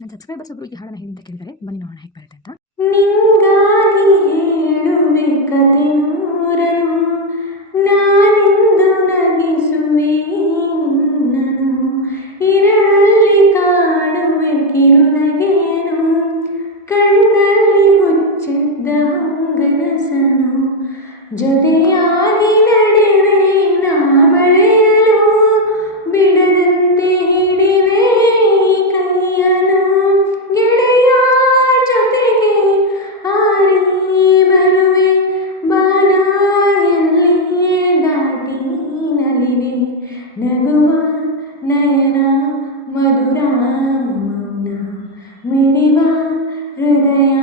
ನನ್ನ ಸಬ್ಸ್ಕ್ರೈಬರ್ಸ್ ಒಬ್ಬರು ಈ ಹಾಡನ್ನು ಹೇಳಿ ಅಂತ ಕೇಳಿದರೆ, ಬನ್ನಿ ನೋಡೋಣ ಹೇಗೆ ಬರುತ್ತೆ ಅಂತ. ನಿಂಗಾಗಿ ಹೇಳುವೆ ಕತೆ ನೂರನು, ನಾನೆಂದು ನಗಿಸುವೆ ನಿನ್ನನು, ಇರಳಲ್ಲಿ ಕಾಣುವೆ ಕಿರುನಗೆಯನು, ಕಣ್ಣಲ್ಲಿ ಮುಚ್ಚಿದ್ದ ಹಂಗನಸನು, ಜೊತೆಯಾಗಿ ನಡೆವೆ ನಾ ಬಳೆಯಲು, ಬಿಡದಂತೆ ಹಿಡಿವೆ ಕೈಯನು, ಗೆಳೆಯ ಜೊತೆಗೆ ಹಾರಿ ಬರುವೆ, ಬಾನ ಎಲ್ಲಿಯೇ ದಾಟಿ ನಲಿವೆ, ನಗುವ ನಯನ ಮಧುರ ಮೌನ, ಮಿಡಿವ ಹೃದಯ